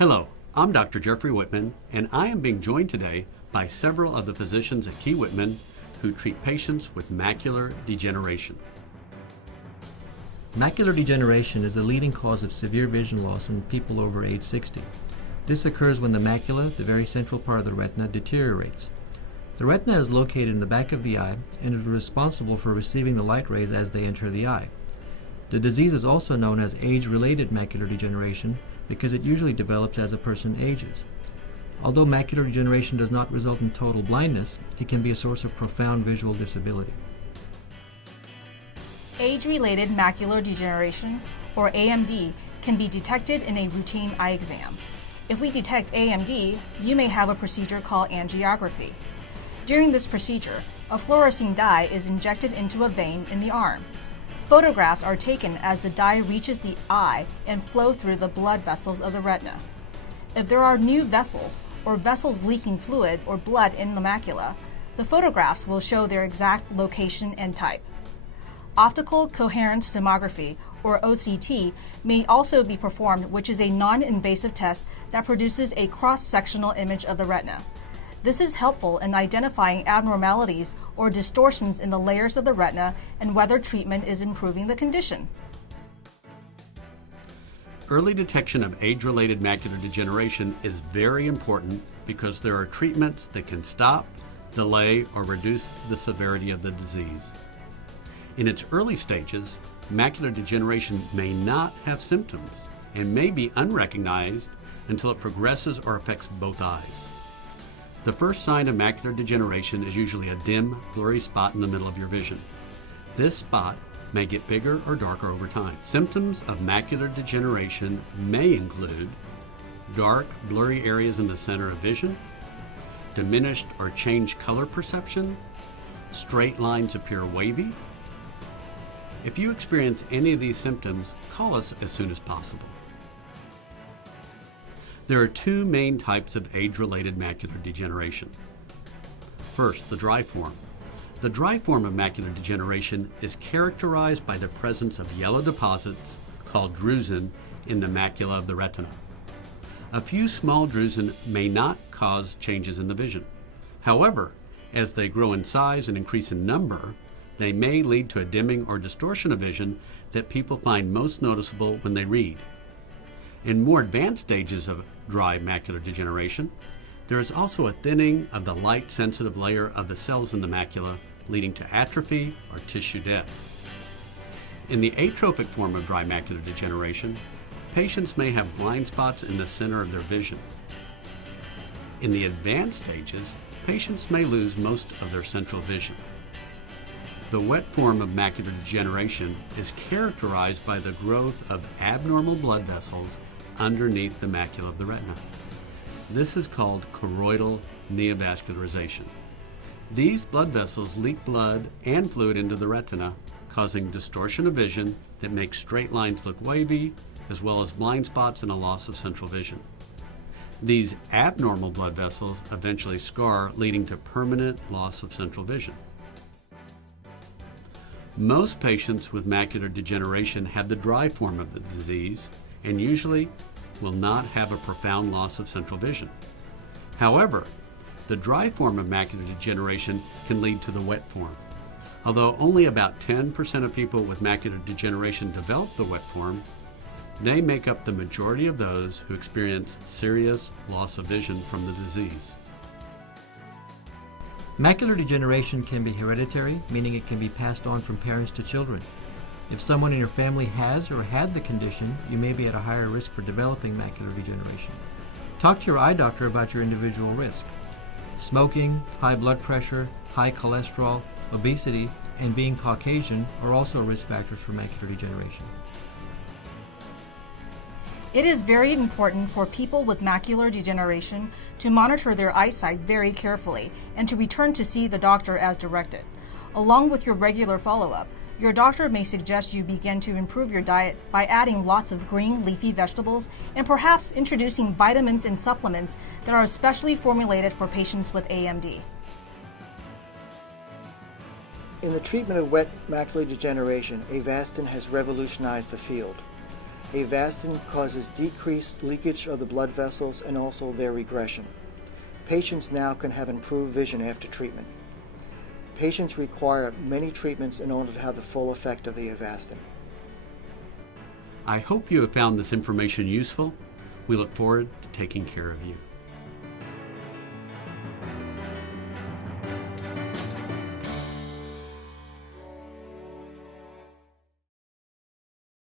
Hello, I'm Dr. Jeffery Whitman, and I am being joined today by several of the physicians at Key-Whitman who treat patients with macular degeneration. Macular degeneration is the leading cause of severe vision loss in people over age 60. This occurs when the macula, the very central part of the retina, deteriorates. The retina is located in the back of the eye and is responsible for receiving the light rays as they enter the eye. The disease is also known as age-related macular degeneration because it usually develops as a person ages. Although macular degeneration does not result in total blindness, it can be a source of profound visual disability. Age-related macular degeneration, or AMD, can be detected in a routine eye exam. If we detect AMD, you may have a procedure called angiography. During this procedure, a fluorescein dye is injected into a vein in the arm. Photographs are taken as the dye reaches the eye and flow through the blood vessels of the retina. If there are new vessels or vessels leaking fluid or blood in the macula, the photographs will show their exact location and type. Optical coherence tomography, or OCT, may also be performed, which is a non-invasive test that produces a cross-sectional image of the retina. This is helpful in identifying abnormalities or distortions in the layers of the retina and whether treatment is improving the condition. Early detection of age-related macular degeneration is very important because there are treatments that can stop, delay, or reduce the severity of the disease. In its early stages, macular degeneration may not have symptoms and may be unrecognized until it progresses or affects both eyes. The first sign of macular degeneration is usually a dim, blurry spot in the middle of your vision. This spot may get bigger or darker over time. Symptoms of macular degeneration may include dark, blurry areas in the center of vision, diminished or changed color perception, straight lines appear wavy. If you experience any of these symptoms, call us as soon as possible. There are two main types of age-related macular degeneration. First, the dry form. The dry form of macular degeneration is characterized by the presence of yellow deposits called drusen in the macula of the retina. A few small drusen may not cause changes in the vision. However, as they grow in size and increase in number, they may lead to a dimming or distortion of vision that people find most noticeable when they read. In more advanced stages of dry macular degeneration, there is also a thinning of the light-sensitive layer of the cells in the macula, leading to atrophy or tissue death. In the atrophic form of dry macular degeneration, patients may have blind spots in the center of their vision. In the advanced stages, patients may lose most of their central vision. The wet form of macular degeneration is characterized by the growth of abnormal blood vessels underneath the macula of the retina. This is called choroidal neovascularization. These blood vessels leak blood and fluid into the retina, causing distortion of vision that makes straight lines look wavy, as well as blind spots and a loss of central vision. These abnormal blood vessels eventually scar, leading to permanent loss of central vision. Most patients with macular degeneration have the dry form of the disease and usually will not have a profound loss of central vision. However, the dry form of macular degeneration can lead to the wet form. Although only about 10% of people with macular degeneration develop the wet form, they make up the majority of those who experience serious loss of vision from the disease. Macular degeneration can be hereditary, meaning it can be passed on from parents to children. If someone in your family has or had the condition, you may be at a higher risk for developing macular degeneration. Talk to your eye doctor about your individual risk. Smoking, high blood pressure, high cholesterol, obesity, and being Caucasian are also risk factors for macular degeneration. It is very important for people with macular degeneration to monitor their eyesight very carefully and to return to see the doctor as directed. Along with your regular follow-up, your doctor may suggest you begin to improve your diet by adding lots of green leafy vegetables and perhaps introducing vitamins and supplements that are especially formulated for patients with AMD. In the treatment of wet macular degeneration, Avastin has revolutionized the field. Avastin causes decreased leakage of the blood vessels and also their regression. Patients now can have improved vision after treatment. Patients require many treatments in order to have the full effect of the Avastin. I hope you have found this information useful. We look forward to taking care of you.